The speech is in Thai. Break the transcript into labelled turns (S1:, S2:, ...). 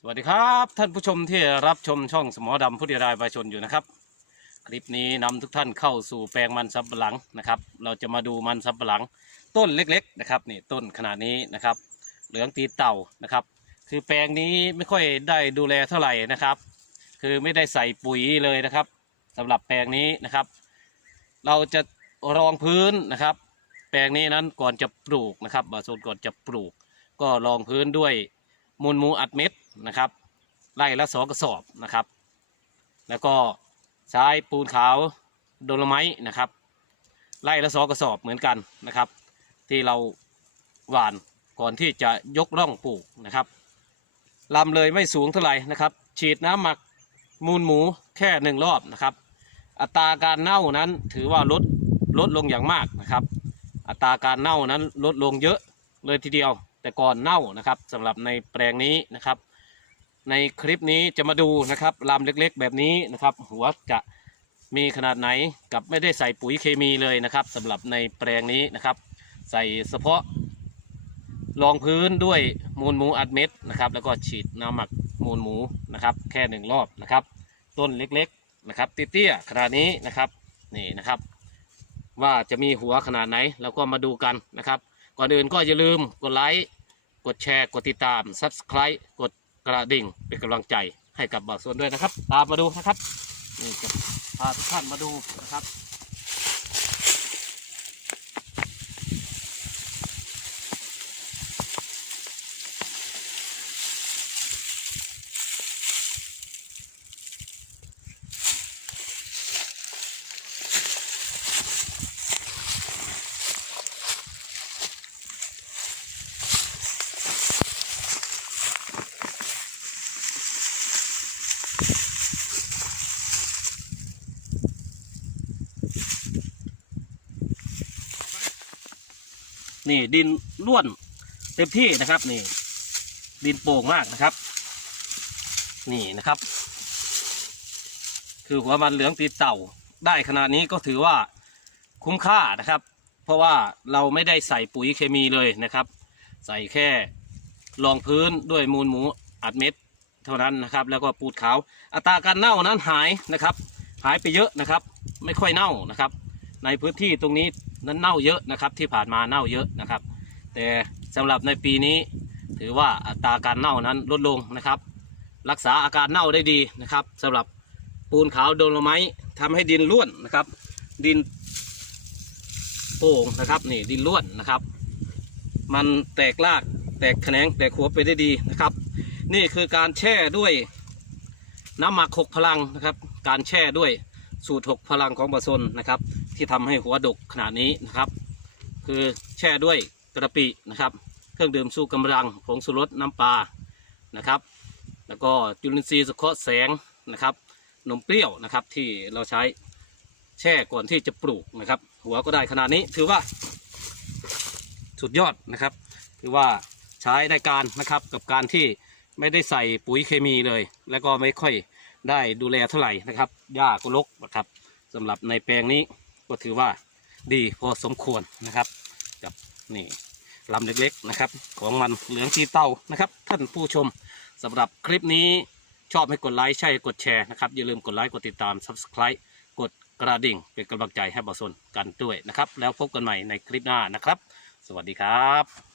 S1: สวัสดีครับ ท่านผู้ชมที่รับชมช่องสมอดำผู้ดีรายประชาชนอยู่นะครับ คลิปนี้นำทุกท่านเข้าสู่แปลงมันสำปะหลังนะครับ เราจะมาดูมันสำปะหลัง ต้นเล็กๆนะครับนี่ต้นขนาดนี้นะครับ เหลืองตีเต่านะครับ คือแปลงนี้ไม่ค่อยได้ดูแลเท่าไหร่นะครับ คือไม่ได้ใส่ปุ๋ยเลยนะครับสำหรับแปลงนี้นะครับ เราจะรองพื้นนะครับ แปลงนี้นั้นก่อนจะปลูกนะครับบาโซนก่อนจะปลูก ก็รองพื้นด้วยมูลหมูอัดเม็ด นะครับไล่ละสองกระสอบนะครับ แล้วก็ใช้ปูนขาวโดลไมต์นะครับไล่ละสองกระสอบเหมือนกันนะครับ ที่เราหว่านก่อนที่จะยกร่องปลูกนะครับลำเลยไม่สูงเท่าไหร่นะครับ ฉีดน้ำหมักมูลหมูแค่หนึ่งรอบนะครับ อัตราการเน่านั้นถือว่าลดลดลงอย่างมากนะครับ อัตราการเน่านั้นลดลงเยอะเลยทีเดียว แต่ก่อนเน่านะครับสำหรับในแปลงนี้นะครับ ในคลิปนี้จะมาดูนะครับลำเล็กๆ แบบนี้นะครับ หัวจะมีขนาดไหนกับไม่ได้ใส่ปุ๋ยเคมีเลยนะครับสำหรับในแปลงนี้นะครับ ใส่เฉพาะรองพื้นด้วยมูลหมูอัดเม็ดนะครับ แล้วก็ฉีดน้ำหมักมูลหมูนะครับ แค่หนึ่งรอบนะครับ ต้นเล็กๆนะครับเตี้ยๆขนาดนี้นะครับนี่นะครับ ว่าจะมีหัวขนาดไหนเราก็มาดูกันนะครับ ก่อนอื่นก็อย่าลืมกดไลค์กดแชร์กดติดตาม Subscribe กด กระดิ่งเป็นกำลังใจให้กับบ่าวส่วนด้วยนะครับ ตามมาดูนะครับนี่จะพาทุกท่านมาดูนะครับ นี่ดินล้วนเต็มที่นะครับนี่ ดินโป่งมากนะครับ นี่นะครับ คือหัวมันเหลืองตีเต่าได้ขนาดนี้ก็ถือว่าคุ้มค่านะครับ เพราะว่าเราไม่ได้ใส่ปุ๋ยเคมีเลยนะครับ ใส่แค่รองพื้นด้วยมูลหมูอัดเม็ดเท่านั้นนะครับ แล้วก็ปูดขาว อัตราการเน่านั้นหายนะครับ หายไปเยอะนะครับ ไม่ค่อยเน่านะครับ ในพื้นที่ตรงนี้นั้นเน่าเยอะนะครับที่ผ่านมาเน่าเยอะนะครับ แต่สำหรับในปีนี้ถือว่าอัตราการเน่านั้นลดลงนะครับ รักษาอาการเน่าได้ดีนะครับสำหรับปูนขาวโดนลไม้ทำให้ดินร่วนนะครับ ดินโป่งนะครับนี่ดินร่วนนะครับ มันแตกรากแตกแขนงแตกหัวไปได้ดีนะครับ นี่คือการแช่ด้วยน้ำหมักหกพลังนะครับ การแช่ด้วย สูตรหกพลังของบะซนนะครับ ที่ทำให้หัวดกขนาดนี้นะครับ คือแช่ด้วยกระปินะครับ เครื่องดื่มสู้กำลังผงสุรสน้ำปลานะครับ แล้วก็จุลินทรีย์สะเคราะห์แสงนะครับนมเปรี้ยวนะครับที่เราใช้แช่ก่อนที่จะปลูกนะครับ หัวก็ได้ขนาดนี้ถือว่าสุดยอดนะครับถือว่าใช้ได้การนะครับกับการที่ไม่ได้ใส่ปุ๋ยเคมีเลย แล้วก็ไม่ค่อย ได้ดูแลเท่าไหร่นะครับหญ้าก็รกนะครับสำหรับในแปลงนี้ก็ถือว่าดีพอสมควรนะครับ กับนี่ลำเล็กๆนะครับ ของมันเหลืองชีเต้านะครับ ท่านผู้ชมสำหรับคลิปนี้ชอบให้กดไลค์ใช่กดแชร์นะครับ อย่าลืมกดไลค์กดติดตาม Subscribe กดกระดิ่งเป็นกำลังใจให้บอสนกันด้วยนะครับ แล้วพบกันใหม่ในคลิปหน้านะครับ สวัสดีครับ